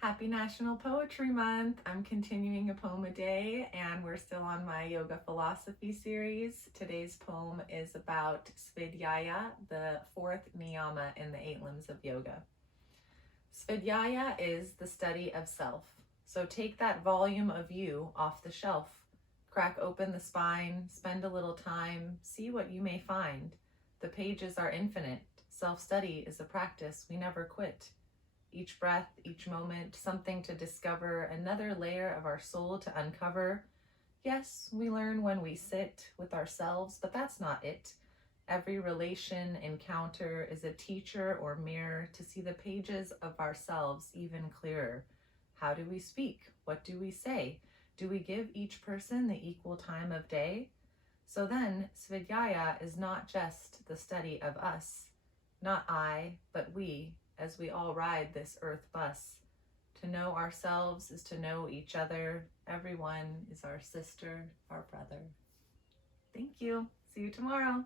Happy National Poetry Month. I'm continuing a poem a day, and we're still on my yoga philosophy series. Today's poem is about Svadhyaya, the fourth Niyama in the 8 limbs of yoga. Svadhyaya is the study of self. So take that volume of you off the shelf. Crack open the spine, spend a little time, see what you may find. The pages are infinite. Self-study is a practice we never quit. Each breath, each moment, something to discover, another layer of our soul to uncover. Yes, we learn when we sit with ourselves, but that's not it. Every relation, encounter is a teacher or mirror to see the pages of ourselves even clearer. How do we speak? What do we say? Do we give each person the equal time of day? So then, Svadhyaya is not just the study of us, not I, but we, as we all ride this earth bus. To know ourselves is to know each other. Everyone is our sister, our brother. Thank you. See you tomorrow.